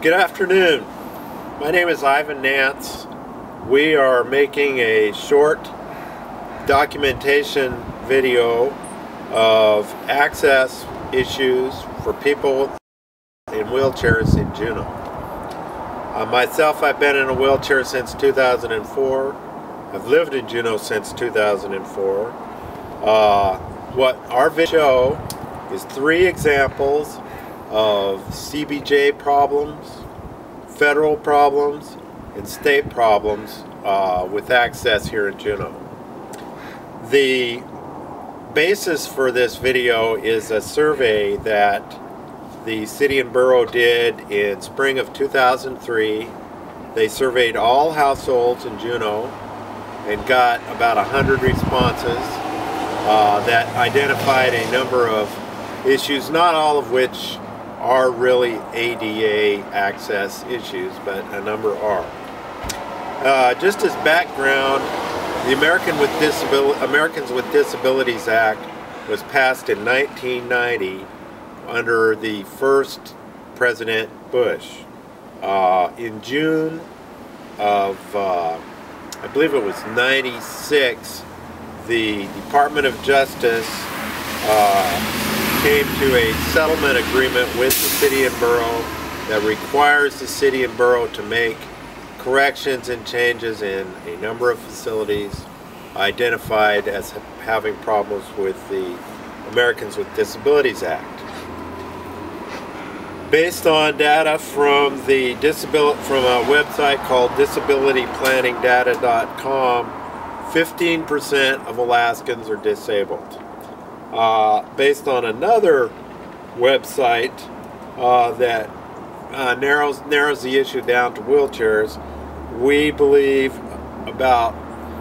Good afternoon. My name is Ivan Nance. We are making a short documentation video of access issues for people in wheelchairs in Juneau. Myself, I've been in a wheelchair since 2004. I've lived in Juneau since 2004. What our video show is 3 examples of CBJ problems, federal problems, and state problems with access here in Juneau. The basis for this video is a survey that the city and borough did in spring of 2003. They surveyed all households in Juneau and got about 100 responses that identified a number of issues, not all of which are really ADA access issues, but a number are. Just as background, the Americans with Disabilities Act was passed in 1990 under the first President Bush. In June of, I believe it was 96, the Department of Justice came to a settlement agreement with the city and borough that requires the city and borough to make corrections and changes in a number of facilities identified as having problems with the Americans with Disabilities Act. Based on data from a website called disabilityplanningdata.com, 15% of Alaskans are disabled. Based on another website that narrows the issue down to wheelchairs, we believe about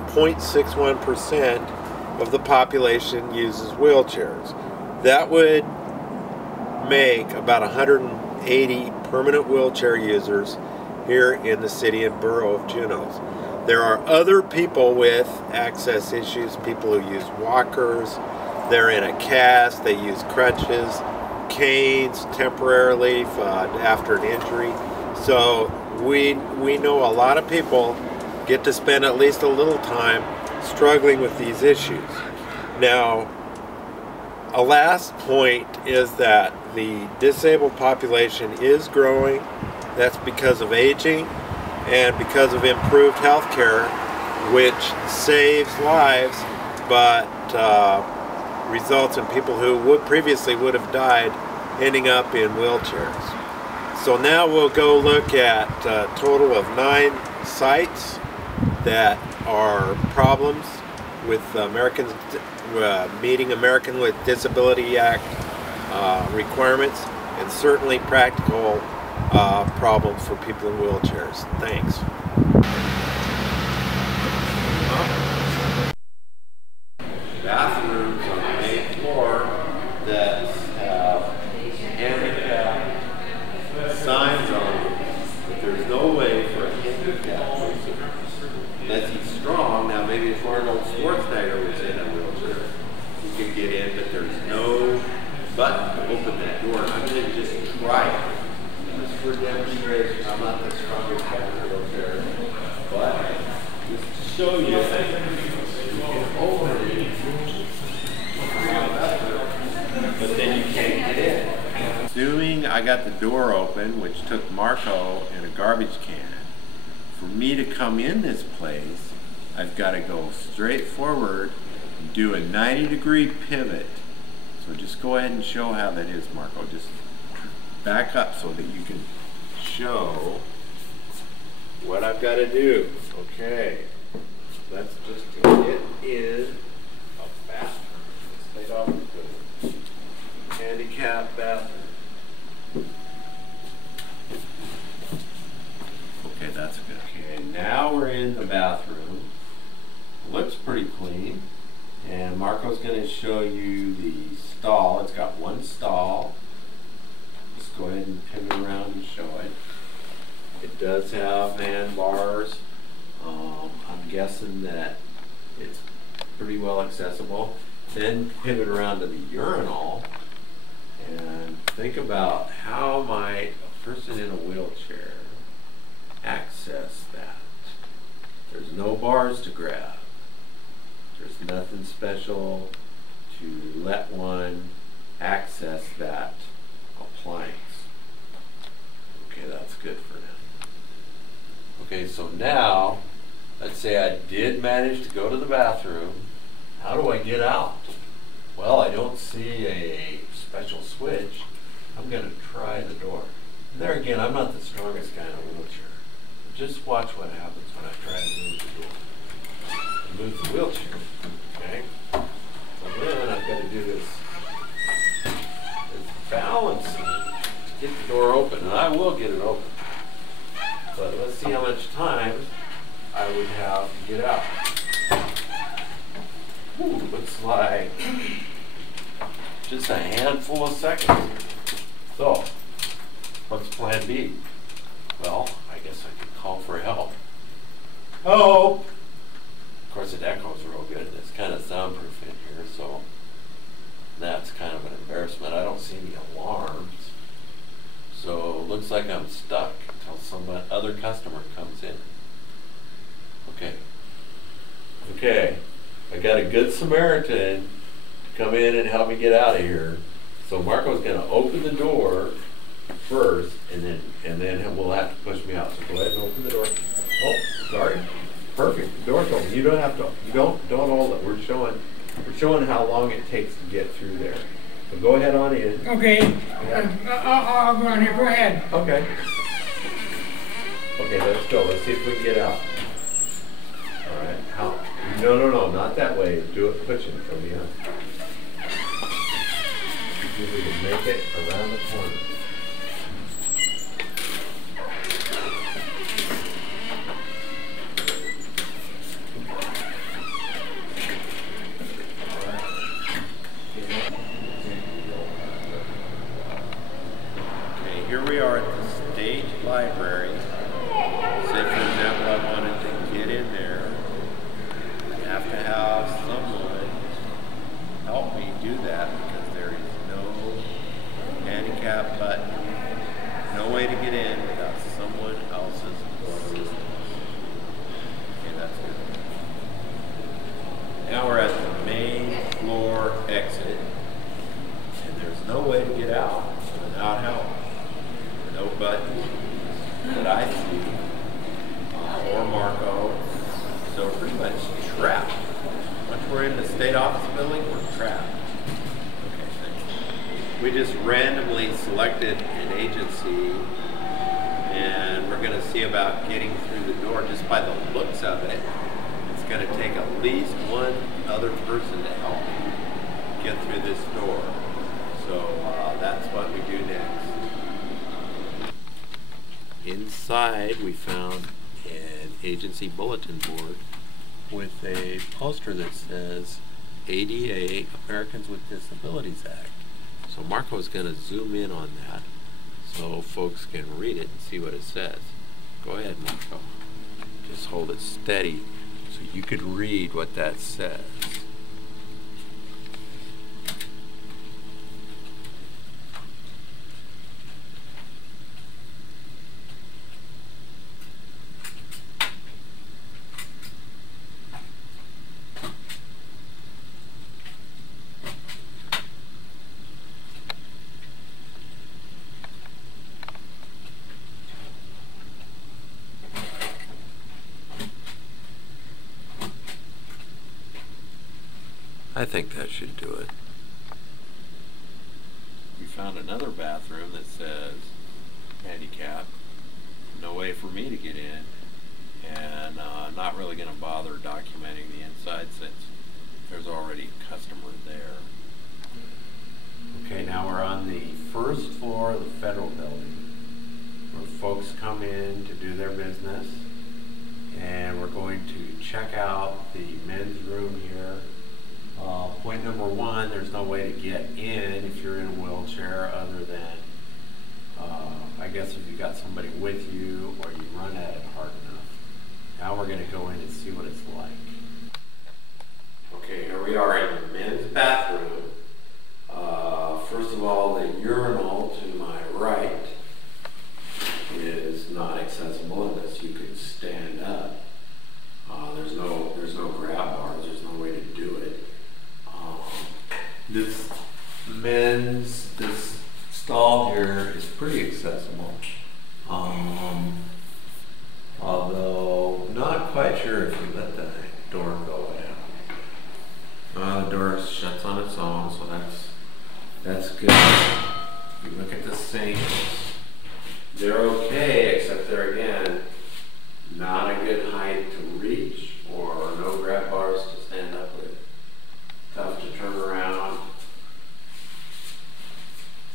0.61% of the population uses wheelchairs. That would make about 180 permanent wheelchair users here in the city and borough of Juneau. There are other people with access issues, people who use walkers, they're in a cast, they use crutches, canes temporarily after an injury. So we know a lot of people get to spend at least a little time struggling with these issues. Now, a last point is that the disabled population is growing. That's because of aging and because of improved health care, which saves lives, but results in people who previously would have died ending up in wheelchairs. So now we'll go look at a total of 9 sites that are problems with Americans meeting American with Disability Act requirements, and certainly practical problems for people in wheelchairs. Thanks. Bathrooms on the main floor that have handicap signs on them, but there's no way for a handicap person, unless he's strong. Now maybe if Arnold Schwarzenegger was in a wheelchair, he could get in, but there's no button to open that door. I'm going to just try it. Just for demonstration, I'm not the strongest guy in a wheelchair, but just to show you that you can open it. But then you can't get in. Assuming I got the door open, which took Marco and a garbage can, for me to come in this place, I've got to go straight forward and do a 90-degree pivot. So just go ahead and show how that is, Marco. Just back up so that you can show what I've got to do. Okay, that's just to get in a bathroom. Let's take off the handicap bathroom. Okay, that's good. Okay, now we're in the bathroom. Looks pretty clean. And Marco's going to show you the stall. It's got 1 stall. Let's go ahead and pivot around and show it. It does have handbars. I'm guessing that it's pretty well accessible. Then pivot around to the urinal and think about how might a person in a wheelchair no bars to grab. There's nothing special to let one access that appliance. Okay, that's good for now. Okay, so now, let's say I did manage to go to the bathroom. How do I get out? Well, I don't see a special switch. I'm going to try the door. And there again, I'm not the strongest guy in a wheelchair. Just watch what happens when I try to move the door. Move the wheelchair, okay? So then I've got to do this balancing to get the door open, and I will get it open. But let's see how much time I would have to get out. Ooh, looks like just a handful of seconds. So, what's plan B? Well, I guess I could call for help. Help! Of course, it echoes real good. It's kind of soundproof in here, so that's kind of an embarrassment. I don't see any alarms. So, looks like I'm stuck until some other customer comes in. Okay, I got a good Samaritan to come in and help me get out of here. So Marco's going to open the door first, and then we'll have to push me out. So go ahead and open the door. Oh, sorry. Perfect. The door's open. You don't have to. You don't hold it. We're showing how long it takes to get through there. So go ahead on in. Okay. Yeah. I'll go on here. Go ahead. Okay. Okay, let's go. Let's see if we can get out. All right. How? No, not that way. Do it pushing from behind. See if we can make it around the corner. Okay, here we are at the State Library. Say, for example, I wanted to get in there. I have to have someone help me do that because there is no handicap button. No way to get in without someone else's assistance. Okay, that's good. Now we're at the main floor exit, and there's no way to get out without help. No button that I see, or Marco. So we're pretty much trapped. Once we're in the state office building, we're trapped. Okay, thanks. We just randomly selected an agency, and we're going to see about getting through the door. Just by the looks of it, it's going to take at least one other person to help me get through this door. So that's what we do next. Inside, we found an agency bulletin board with a poster that says ADA, Americans with Disabilities Act. So Marco's going to zoom in on that so folks can read it and see what it says. Go ahead, Marco. Just hold it steady so you could read what that says. I think that should do it. We found another bathroom that says handicap. No way for me to get in, and not really going to bother documenting the inside since there's already a customer there. Okay, now we're on the first floor of the federal building where folks come in to do their business, and we're going to check out the men's room here. Point number one, there's no way to get in if you're in a wheelchair other than, I guess if you got somebody with you or you run at it hard enough. Now we're going to go in and see what it's like. Okay, here we are in the men's bathroom. First of all, the urinal to my right is not accessible unless you could stand up. there's no grab bars. There's no way to do it. This stall here is pretty accessible. Although not quite sure if you let the door go down. The door shuts on its own, so that's good. If you look at the sinks, they're okay, except they're again not a good height to reach, or no grab bars to stand up with. Tough to turn around.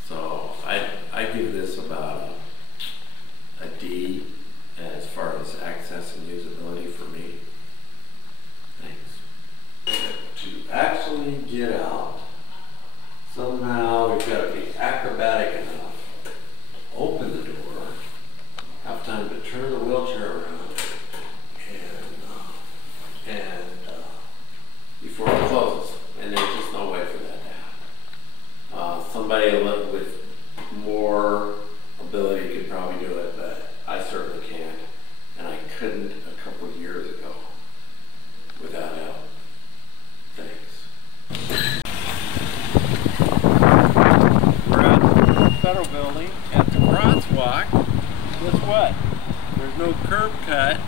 So I give this about a D as far as access and usability for me. Thanks. To actually get out, somehow we've got to be acrobatic enough to open the door, have time to turn the wheelchair around, and before it closes. And there's just no way for that to happen. Somebody with more ability could probably do it, but I certainly can't. And I couldn't a couple of years ago without help. Thanks. We're at the Federal Building at the crosswalk. Guess what? There's no curb cut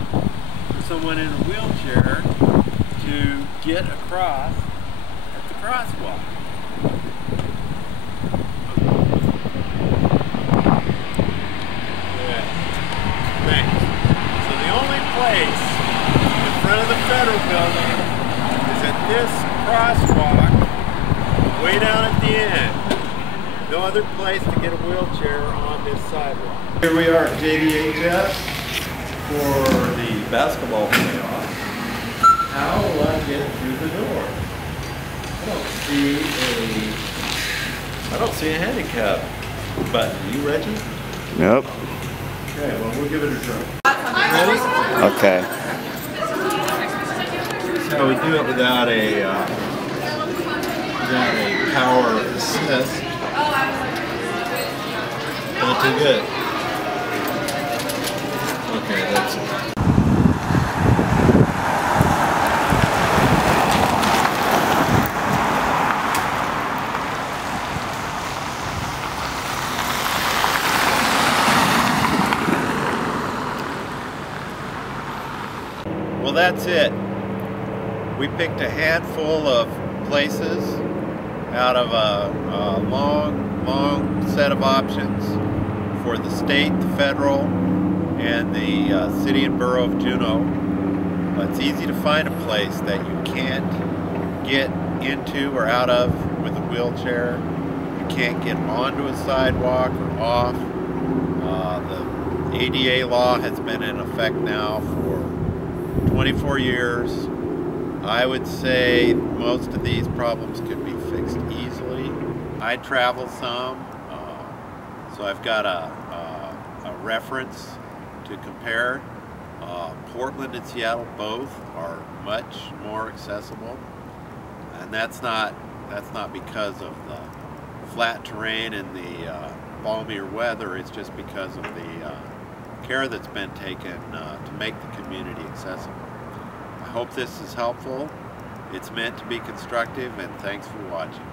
for someone in a wheelchair to get across at the crosswalk. Good. Thanks. So the only place in front of the Federal Building is at this crosswalk, way down at the end. No other place to get a wheelchair on this sidewalk. Here we are at JDHS for the basketball playoff. How will I get through the door? I don't see a handicap button. You, Reggie? Nope. Okay, well, we'll give it a try. Ready? Okay. So we do it without a power assist. Not too good. Okay, that's it. Well, that's it. We picked a handful of places out of a long set of options for the state, the federal, and the city and borough of Juneau. It's easy to find a place that you can't get into or out of with a wheelchair. You can't get onto a sidewalk or off. The ADA law has been in effect now for 24 years. I would say most of these problems could be fixed easily. I travel some, so I've got a reference to compare. Portland and Seattle both are much more accessible, and that's not because of the flat terrain and the balmier weather. It's just because of the care that's been taken to make the community accessible. I hope this is helpful. It's meant to be constructive, and thanks for watching.